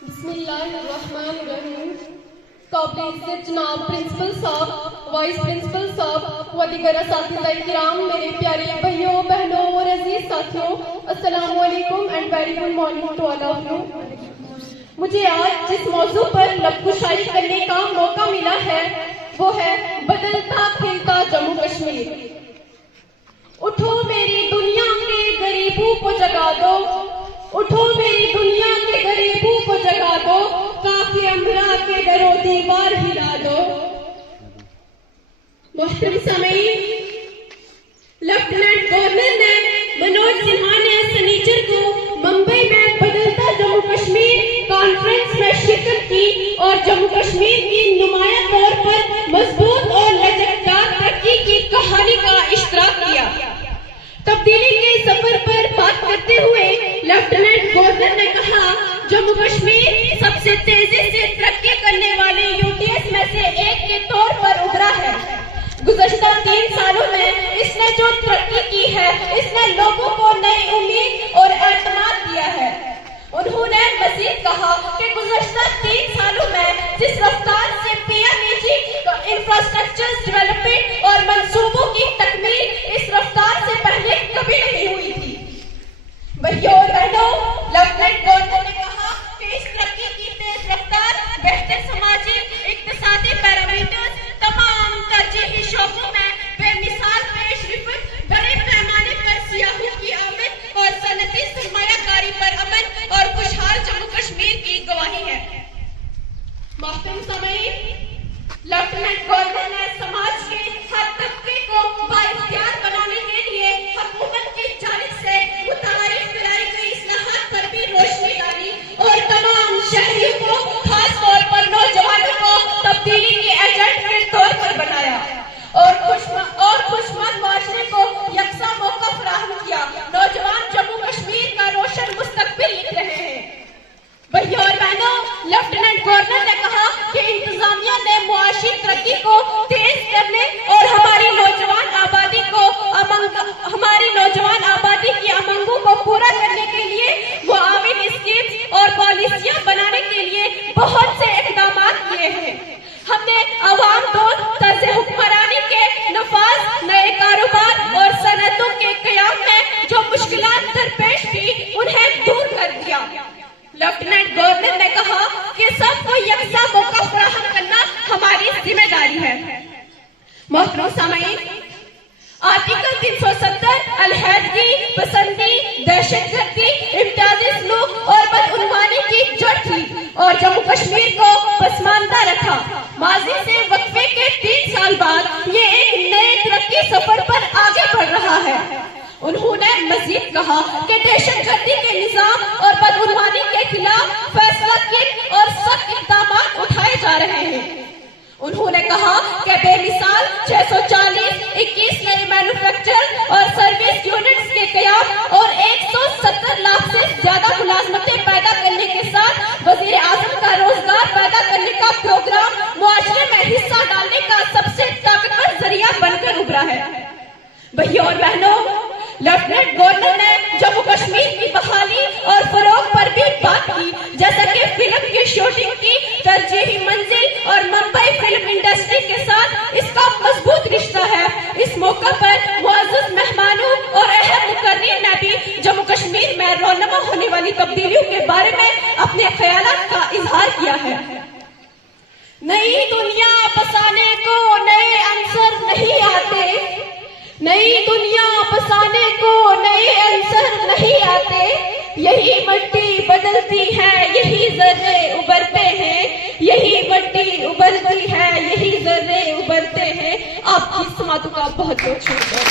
बिस्मिल्लाहिर्रहमानिर्रहीम। काबिल इज्जत जनाब प्रिंसिपल साहब, वाइस प्रिंसिपल साहब व दीगर असातिज़ाए किराम, मेरे प्यारे भाइयों बहनों और अजीज साथियों, अस्सलामु अलैकुम and very good morning to all of you. मुझे आज जिस मौजू पर लबकुशाई करने का मौका मिला है वो है बदलता खिलता जम्मू कश्मीर। उठो मेरी दुनिया के गरीबों को जगा दो, उठो मेरी दुनिया के गरीबों को जगा दो, काफी अमरा के दरो दीवार हिला दो। मोहतरम सामीन, लेफ्टिनेंट गवर्नर ने मनोज सिन्हा ने सनीचर को मुंबई में बदलता जम्मू कश्मीर कॉन्फ्रेंस में शिरकत की और जम्मू कश्मीर की नुमाया तौर पर मजबूत और लचकदार तरक्की की कहानी का इश्तराक किया। तब्दीली के सफर पर बात करते हुए लेफ्टिनेंट गवर्नर ने कहा, जम्मू कश्मीर सबसे तेजी से तरक्की करने वाले यूटीएस में से एक के तौर पर उभरा है। गुज़श्ता 3 सालों में इसने जो तरक्की की है, इसने लोगों को नई उम्मीद और एतमाद दिया है। उन्होंने मजीद कहा कि गुज़श्ता 3 सालों में जिस रफ्तार से पीएमईजी इंफ्रास्ट्रक्चर डेवलपमेंट और मंसूबों की तकमील इस रफ्तार से पहले कभी नहीं हुई थी। भाइयों और बहनों, लेफ्टिनेंट गवर्नर ने कहा कि इस तरक्की की तेज रफ्तार बेहतर समाजी इक्तिसादी पैरामीटर्स, तमाम तरजीही शोबों में बेमिसाल पेशरफ्त, बड़े पैमाने पर सियाहों की आमद और सनती सरमायाकारी पर अमन और खुशहाल जम्मू कश्मीर की गवाही है। मोहतरम सामीन, लेफ्टिनेंट गवर्नर ने समाज के हर तबके को बाइख्तियार बनाने के लिए हुकूमत की जानिब से मुतारिफ कराई गई इस्लाहात पर भी रोशनी डाली और तमाम शहरियों को, खास तौर पर नौजवानों को तब्दीली के एजेंट के तौर पर बनाया और खुशमंद माशरे को यकसा मौका फराहम किया। नौजवान जम्मू कश्मीर का रोशन मुस्तकबिल लिख रहे हैं। भाइयों और बहनों, लेफ्टिनेंट गवर्नर ने कहा कि इंतजामिया ने मुआशी तरक्की को तेज करने और हमारी नौजवान आबादी की उमंगों को पूरा करने के लिए मुआविन स्कीम और पॉलिसियां बनाने के लिए बहुत से इक़दाम किए हैं। हमने अवाम दोस्त तर्ज हुक्मरानी के नफाज, नए कारोबार और सनतों के क़याम में जो मुश्किलात दरपेश थी उन्हें दूर कर दिया। लेफ्टिनेंट गवर्नर ने कहा कि सबको यकसा मौका फराहम करना हमारी जिम्मेदारी है। मोहतरम सामीन, आर्टिकल 370 अलहदगी, पसंदी, दहशतगर्दी, इम्तियाजी सलूक और बदउनवानी की जड़ थी और जम्मू कश्मीर को पसमानदा रखा। माजी से वक्फे के 3 साल बाद ये एक नए तरक्की सफर पर आगे बढ़ रहा है। उन्होंने मजीद कहा कि दहशतगर्दी के निजाम और बदउनवानी के खिलाफ फैसलाकुन और सख्त इक़दाम उठाए जा रहे हैं। उन्होंने कहा कि बेमिसाल 640 21 नए मैन्युफैक्चर और सर्विस यूनिट्स के क़याम और 170 लाख से ज्यादा मुलाजमतें पैदा करने के साथ वजीर आजम का रोजगार पैदा करने का प्रोग्राम मुआशरे में हिस्सा डालने का सबसे ताकतवर जरिया बनकर उभरा है। भाइयों और बहनों, लेफ्टिनेंट गवर्नर ने जम्मू कश्मीर की बहाली और फरोग पर भी बात की, जैसा कि फिल्म की शूटिंग की तरजीही मंजिल और मुंबई फिल्म इंडस्ट्री के साथ इसका मजबूत रिश्ता है। इस मौका पर मुअज़्ज़ज़ मेहमानों और अहम मुकर्रिरीन ने भी जम्मू कश्मीर में रौनमा होने वाली तब्दीलियों के बारे में अपने ख्यालात का इजहार किया है। नई दुनिया बसाने को नए अंसर नहीं आते, नई दुनिया बसाने को नए अंसर नहीं आते, यही मिट्टी बदलती है, यही ज़र्रे उभरते हैं, यही मिट्टी उभरती है, यही ज़र्रे उभरते हैं। आपकी समातों का बहुत बहुत शुक्रिया।